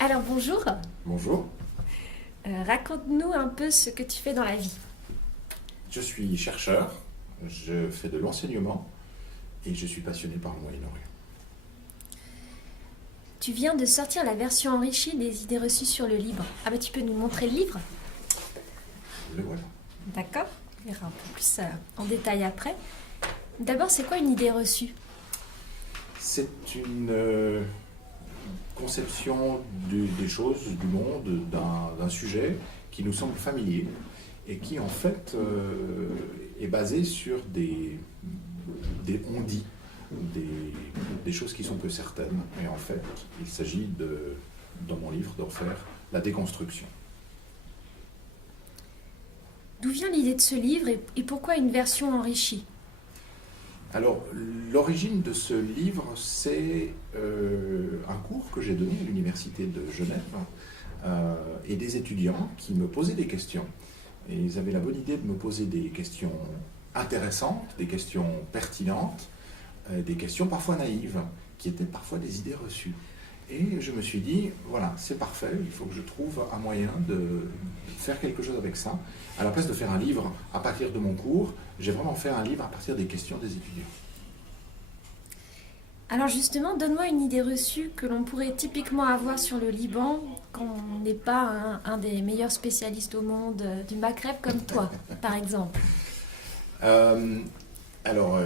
Alors bonjour, Bonjour, raconte-nous un peu ce que tu fais dans la vie. je suis chercheur, je fais de l'enseignement et je suis passionné par le Moyen-Orient. Tu viens de sortir la version enrichie des idées reçues sur le livre. Ah bah tu peux nous montrer le livre? Le voilà. D'accord, on verra un peu plus en détail après. D'abord, c'est quoi une idée reçue? C'est une conception des choses, du monde, d'un sujet qui nous semble familier et qui en fait est basé sur des on-dit, des choses qui sont peu certaines. Et en fait, il s'agit dans mon livre, d'en faire la déconstruction. D'où vient l'idée de ce livre et pourquoi une version enrichie? Alors, l'origine de ce livre, c'est un cours que j'ai donné à l'Université de Genève et des étudiants qui me posaient des questions. Et ils avaient la bonne idée de me poser des questions intéressantes, des questions pertinentes, des questions parfois naïves, qui étaient parfois des idées reçues. Et je me suis dit, voilà, c'est parfait, il faut que je trouve un moyen de faire quelque chose avec ça. À la place de faire un livre à partir de mon cours, j'ai vraiment fait un livre à partir des questions des étudiants. Alors justement, donne-moi une idée reçue que l'on pourrait typiquement avoir sur le Liban quand on n'est pas un des meilleurs spécialistes au monde du Maghreb comme toi, par exemple. Euh, alors,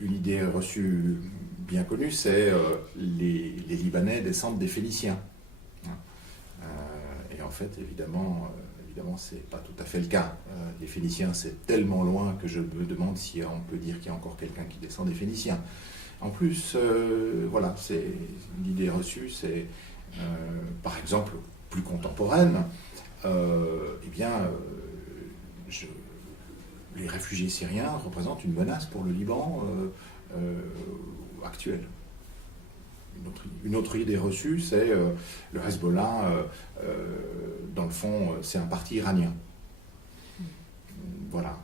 une idée reçue bien connue, c'est les Libanais descendent des Phéniciens. Et en fait, évidemment, c'est pas tout à fait le cas. Les Phéniciens, c'est tellement loin que je me demande si on peut dire qu'il y a encore quelqu'un qui descend des Phéniciens. En plus, voilà, c'est une idée reçue, c'est par exemple plus contemporaine. Eh bien, je- les réfugiés syriens représentent une menace pour le Liban actuel. Une autre idée reçue, c'est le Hezbollah, dans le fond, c'est un parti iranien. Voilà.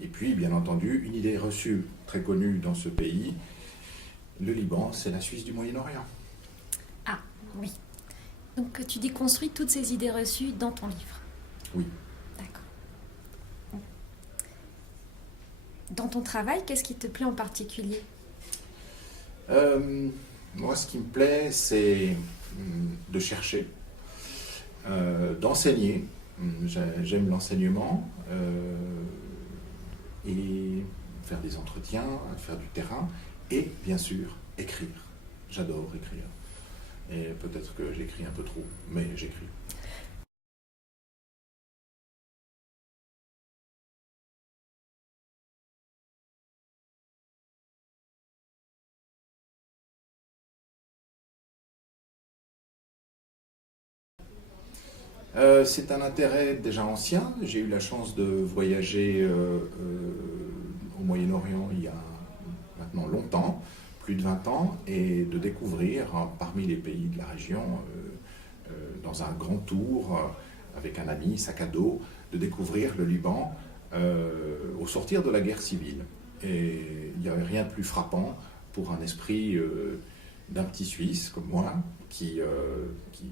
Et puis, bien entendu, une idée reçue très connue dans ce pays, le Liban, c'est la Suisse du Moyen-Orient. Ah, oui. Donc tu déconstruis toutes ces idées reçues dans ton livre. Oui. D'accord. Dans ton travail, qu'est-ce qui te plaît en particulier? Moi, ce qui me plaît, c'est de chercher, d'enseigner. J'aime l'enseignement et faire des entretiens, faire du terrain et, bien sûr, écrire. J'adore écrire. Et peut-être que j'écris un peu trop, mais j'écris. C'est un intérêt déjà ancien. J'ai eu la chance de voyager au Moyen-Orient il y a maintenant longtemps, plus de 20 ans, et de découvrir parmi les pays de la région, dans un grand tour avec un ami, sac à dos, de découvrir le Liban au sortir de la guerre civile. Et il n'y avait rien de plus frappant pour un esprit d'un petit Suisse comme moi, qui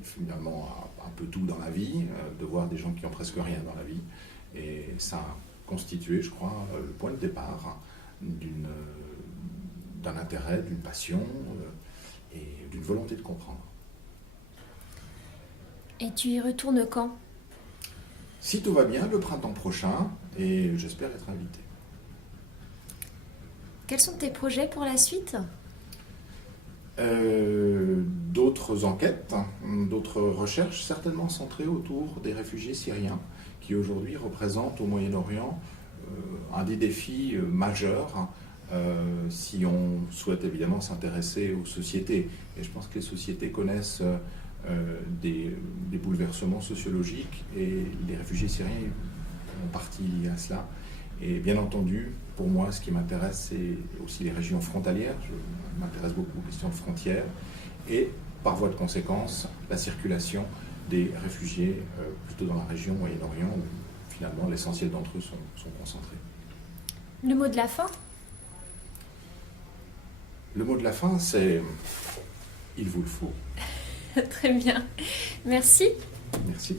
finalement a un peu tout dans la vie, de voir des gens qui ont presque rien dans la vie. Et ça a constitué, je crois, le point de départ d'un intérêt, d'une passion et d'une volonté de comprendre. Et tu y retournes quand? Si tout va bien, le printemps prochain, et j'espère être invité. Quels sont tes projets pour la suite? D'autres enquêtes, d'autres recherches certainement centrées autour des réfugiés syriens qui aujourd'hui représentent au Moyen-Orient un des défis majeurs si on souhaite évidemment s'intéresser aux sociétés. Et je pense que les sociétés connaissent des bouleversements sociologiques et les réfugiés syriens ont partie liés à cela. Et bien entendu, pour moi, ce qui m'intéresse, c'est aussi les régions frontalières. Je m'intéresse beaucoup aux questions de frontières. Et par voie de conséquence, la circulation des réfugiés plutôt dans la région Moyen-Orient où finalement l'essentiel d'entre eux sont concentrés. Le mot de la fin? Le mot de la fin, c'est « il vous le faut ». Très bien. Merci. Merci.